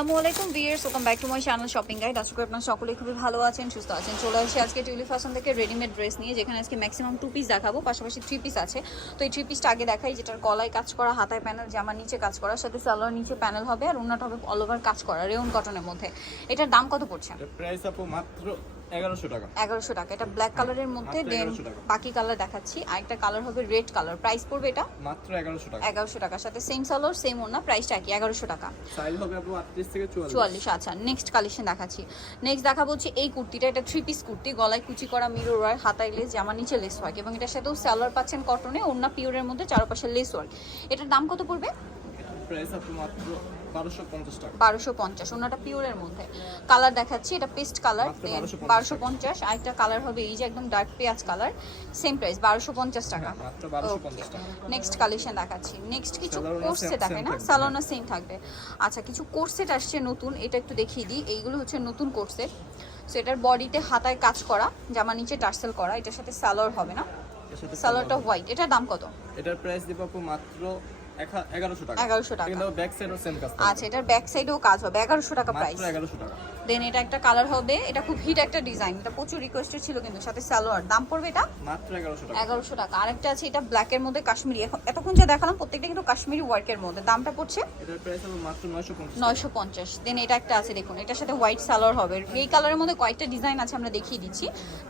আসসালামু আলাইকুম viewers, welcome back to my channel shopping guide. আশা করি আপনারা সকলেই খুবই ভালো আছেন, সুস্থ আছেন। চলে আসছি আজকে টিউলি ফ্যাশন থেকে রেডিমেড ড্রেস নিয়ে, যেখানে আজকে ম্যাক্সিমাম 2 পিস দেখাবো, পাশাপাশি 3 পিস আছে। তো এই 3 পিসটা আগে দেখাই, যেটার গলায় কাজ করা, হাতায় প্যানেল, জামার নিচে কাজ করা, সাথে সালোয়ার নিচে প্যানেল হবে, আর ওন্নাটা হবে অল ওভার কাজ করা রেয়ন কটনের মধ্যে। এটার দাম কত পড়ছে? প্রাইস আপু মাত্র 1100 টাকা। 1100 টাকা। এটা ব্ল্যাক কালারের মধ্যে, দেন বাকি কালার দেখাচ্ছি। আরেকটা কালার হবে রেড কালার। প্রাইস পড়বে এটা মাত্র 1100 টাকা। 1100 টাকা, সাথে সেম সালোয়ার সেম ওন্না, প্রাইসটা কি 1100 টাকা। সাইজ হবে আপু 38 থেকে 44। আচ্ছা, নেক্সট কালেকশন দেখাচ্ছি। নেক্সট দেখাবো হচ্ছে এই কুর্তিটা। এটা 3 পিস কুর্তি, গলায় কুচি করা মিরর ওয়ার্ক, হাতায় লেস, জামা নিচে লেস ওয়ার্ক, এবং এটার সাথেও সালোয়ার পাচ্ছেন কটনে, ওন্না পিওরের মধ্যে, চারপাশে লেস ওয়ার্ক। এটার দাম কত পড়বে? প্রাইস আপু মাত্র 1250 টাকা। 1250। ওন্নাটা পিওরের মধ্যে। কালার দেখাচ্ছি, এটা পেস্ট কালার, 1250। আরেকটা কালার হবে এই যে একদম ডার্ক পেঁয়াজ কালার, সেম প্রাইস 1250 টাকা। মাত্র 1250 টাকা। নেক্সট কালেকশন দেখাচ্ছি। নেক্সট কিছু কোর্স সেট আছে না, সালোনা সেম থাকবে। আচ্ছা, কিছু কোর্স সেট আসছে নতুন, এটা একটু দেখিয়ে দিই। এইগুলো হচ্ছে নতুন কোর্স সেট। সো এটার বডিতে হাতায় কাজ করা, জামা নিচে টার্সেল করা, এটার সাথে সালোয়ার হবে না, সালোয়ারটা হোয়াইট। এটার দাম কত? এটার প্রাইস দিব আপু মাত্র 1100 টাকা। 1100 টাকা। কিন্তু ব্যাক সাইডও সেম কাজ। আচ্ছা, এটার ব্যাক সাইডেও কাজ হবে, 1100 টাকা প্রাইস। মাত্র 1100 টাকা। দেন এটা একটা কালার হবে, এটা খুব হিট একটা ডিজাইন, এটা প্রচুর রিকোয়েস্টেড ছিল, কিন্তু সাথে সালোয়ার। দাম পড়বে এটা মাত্র 1100 টাকা। 1100 টাকা। আরেকটা আছে, এটা ব্ল্যাকের মধ্যে কাশ্মীরি, এতক্ষণ যা দেখালাম প্রত্যেকটা কিন্তু কাশ্মীরি ওয়ার্কের মধ্যে। দামটা পড়ছে এটার প্রাইস হবে মাত্র 950 টাকা। 950। দেন এটা একটা আছে, দেখুন, এটার সাথে হোয়াইট সালোয়ার হবে। এই কালারের মধ্যে কয়েকটা ডিজাইন আছে, আমরা দেখিয়ে দিচ্ছি।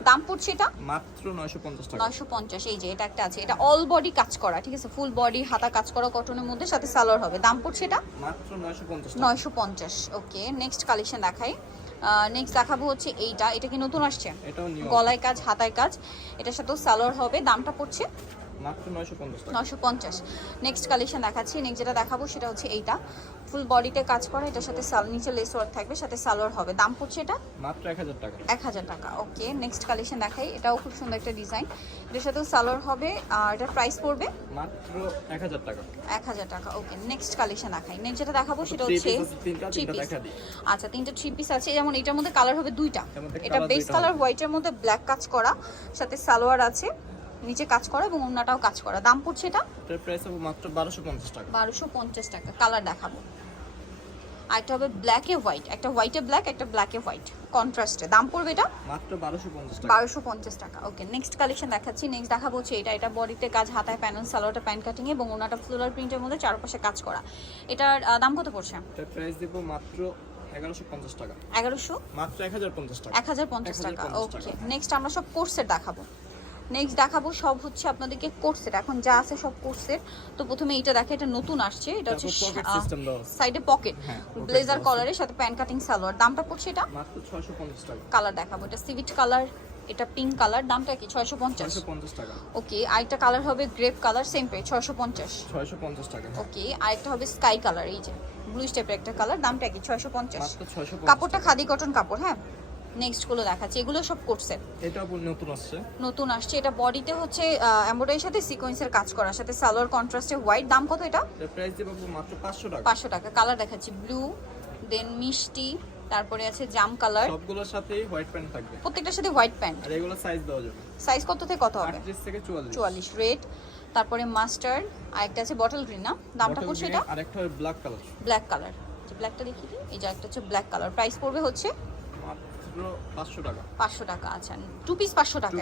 দাম পড়ছে এটা মাত্র 950 টাকা। 950। এই যে এটা একটা আছে, এটা অল বডি কাজ করা, ঠিক আছে, ফুল বডি হাতা কাজ করা কটনের মধ্যে, সাথে সালোয়ার হবে। দাম পড়ছে এটা মাত্র 950 টাকা। 950। ওকে, নেক্সট কালেকশন দেখাই। নেক্সট দেখাবো হচ্ছে এইটা। এটা কি নতুন আসছে? এটাও নিউ। গলায় কাজ, হাতায় কাজ, এটার সাথেও সালোয়ার হবে। দামটা পড়ছে মাত্র 950 টাকা। 950। নেক্সট কালেকশন দেখাচ্ছি। নেক্সট যেটা দেখাবো সেটা হচ্ছে এইটা, ফুল বডিতে কাজ করা, এটার সাথে নিচে লেস ওয়ার্ক থাকবে, সাথে সালোয়ার হবে। দাম পড়ছে এটা মাত্র 1000 টাকা। 1000 টাকা। ওকে, নেক্সট কালেকশন দেখাই। এটাও খুব সুন্দর একটা ডিজাইন, এটার সাথেও সালোয়ার হবে, আর এটার প্রাইস পড়বে মাত্র 1000 টাকা। 1000 টাকা। ওকে, নেক্সট কালেকশন দেখাই। নেক্সট যেটা দেখাবো সেটা হচ্ছে 3 পিস। আচ্ছা, 3টা 3 পিস আছে, যেমন এটার মধ্যে কালার হবে 2টা। এটা বেস কালার হোয়াইটের মধ্যে ব্ল্যাক কাজ করা, সাথে সালোয়ার আছে, নিচে কাজ করা, এবং ওন্নাটাও কাজ করা। দাম পড়ছে এটা এটার প্রাইস হবে মাত্র 1250 টাকা। 1250 টাকা। কালার দেখাবো, একটা হবে ব্ল্যাকে হোয়াইট, একটা হোয়াইটে ব্ল্যাক, একটা ব্ল্যাকে হোয়াইট কন্ট্রাস্টে। দাম পড়বে এটা মাত্র 1250 টাকা। 1250 টাকা। ওকে, নেক্সট কালেকশন দেখাচ্ছি। নেক্সট দেখাবো হচ্ছে এটা বডিতে কাজ, হাতায় প্যানেল, সালোয়ারটা প্যান্ট কাটিং, এবং ওনাটা ফ্লোরাল প্রিন্টের মধ্যে চারপাশে কাজ করা। এটার দাম কত পড়ছে? এটার প্রাইস দেব মাত্র 1150 টাকা। 1100। মাত্র 1050 টাকা। 1050 টাকা। ওকে, নেক্সট আমরা সব কোর্সের দেখাবো। নেক্সট দেখাবো সব হচ্ছে আপনাদেরকে কোর্সের, এখন যা আছে সব কোর্সের। তো প্রথমে এটা দেখে, এটা নতুন আসছে, এটা হচ্ছে সাইডে পকেট, ব্লেজার কলারের সাথে প্যান্ট কাটিং সালোয়ার। দামটা পড়ছে এটা মাত্র 650 টাকা। কালার দেখাবো, এটা সিভিট কালার, এটা পিঙ্ক কালার। দামটা কি? 650 টাকা। ওকে, আরেকটা কালার হবে গ্রেপ কালার, সেম প্রাইস 650 টাকা। ওকে, আরেকটা হবে স্কাই কালার, এই যে ব্লু টাইপের একটা কালার। দামটা কি? 650। মাত্র 650। কাপড়টা খাদি কটন কাপড়। হ্যাঁ, নেক্সট গুলো দেখাচ্ছি, এগুলো সব কোর্সের। এটা নতুন আসছে। এটা বডিতে হচ্ছে এমব্রয়ডারির সাথে সিকোয়েন্সের কাজ করা, সাথে সালোয়ার কন্ট্রাস্টে হোয়াইট। দাম কত এটা? এর প্রাইস দেব মাত্র 500 টাকা। 500 টাকা। কালার দেখাচ্ছি ব্লু, দেন মিষ্টি, তারপরে আছে জাম কালার। সবগুলোর সাথেই হোয়াইট প্যান্ট থাকবে, প্রত্যেকটার সাথে হোয়াইট প্যান্ট। আর এগুলো সাইজ দেওয়া যাবে। সাইজ কত থেকে কত হবে? 38 থেকে 44। 44। রেড, তারপরে মাস্টার্ড, আর একটা আছে বটল গ্রিন না? দামটা পড়ছে এটা? আর একটা হবে ব্ল্যাক কালার। ব্ল্যাক কালার, যে ব্ল্যাকটা দেখিয়ে দিই, এই যে একটা হচ্ছে ব্ল্যাক কালার। প্রাইস পড়বে হচ্ছে মাত্র 500 টাকা। 500 টাকা। আচ্ছা, 2 পিস 500 টাকা,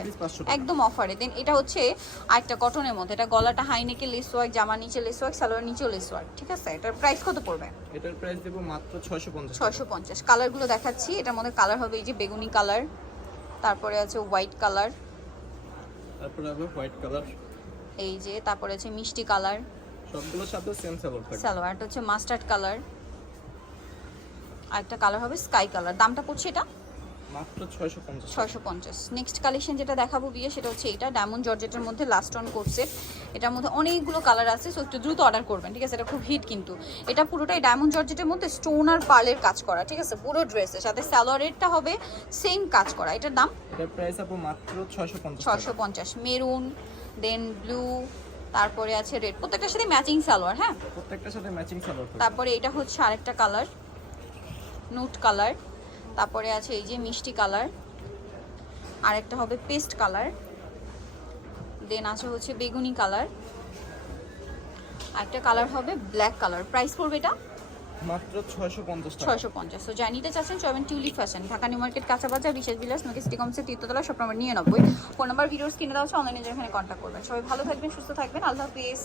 একদম অফারে। দেন এটা হচ্ছে আরেকটা কটনের মধ্যে, এটা গলাটা হাই নেকে লেস ওয়ার্ক, জামা নিচে লেস ওয়ার্ক, সালোয়ার নিচেও লেস ওয়ার্ক, ঠিক আছে। এটার প্রাইস কত পড়বে? এটার প্রাইস দেব মাত্র 650। 650। কালারগুলো দেখাচ্ছি, এটার মধ্যে কালার হবে এই যে বেগুনি কালার, তারপরে আছে হোয়াইট কালার, তারপরে হবে হোয়াইট কালার, এই যে, তারপরে আছে মিষ্টি কালার, সবগুলোর সাথে সেম সালোয়ার থাকবে। সালোয়ার এটা হচ্ছে মাস্টার্ড কালার, আরেকটা কালার হবে স্কাই কালার। দামটা পড়ছে এটা মাত্র 650। 650। নেক্সট কালেকশন যেটা দেখাবো বিয়ে, সেটা হচ্ছে এটা ডায়মন্ড জর্জেটের মধ্যে লাস্ট অন কোর্সে। এটার মধ্যে অনেকগুলো কালার আছে, সো একটু দ্রুত অর্ডার করবেন, ঠিক আছে। এটা খুব হিট, কিন্তু এটা পুরোটাই ডায়মন্ড জর্জেটের মধ্যে স্টোন আর পার্লের কাজ করা, ঠিক আছে, পুরো ড্রেসের সাথে সালোয়ারেরটা হবে সেম কাজ করা। এটার দাম? এটার প্রাইস আপু মাত্র 650। 650। মেরুন, দেন ব্লু, তারপরে আছে রেড, প্রত্যেকটার সাথে ম্যাচিং সালোয়ার। হ্যাঁ, প্রত্যেকটার সাথে ম্যাচিং সালোয়ার থাকবে। তারপরে এটা হচ্ছে আরেকটা কালার, নুট কালার, তারপরে আছে এই যে মিষ্টি কালার, আরেকটা হবে পেস্ট কালার, দেন আছে হচ্ছে বেগুনি কালার, আরেকটা কালার হবে ব্ল্যাক কালার। প্রাইস পড়বে এটা মাত্র 650 টাকা। 650। তো যাই নিতে চাচ্ছেন চলবেন Tulip fashion, Dhaka New Market, কাঁচা বাজার, বিশেষ বিলাস, নকি সিটি কমসের তৃতীয়তলা, shop number 99। Phone number videos কিনে দেওয়া হচ্ছে, অনলাইনে এখানে কন্ট্যাক্ট করবেন। সবাই ভালো থাকবেন, সুস্থ থাকবেন, আল্লাহ হাফিজ।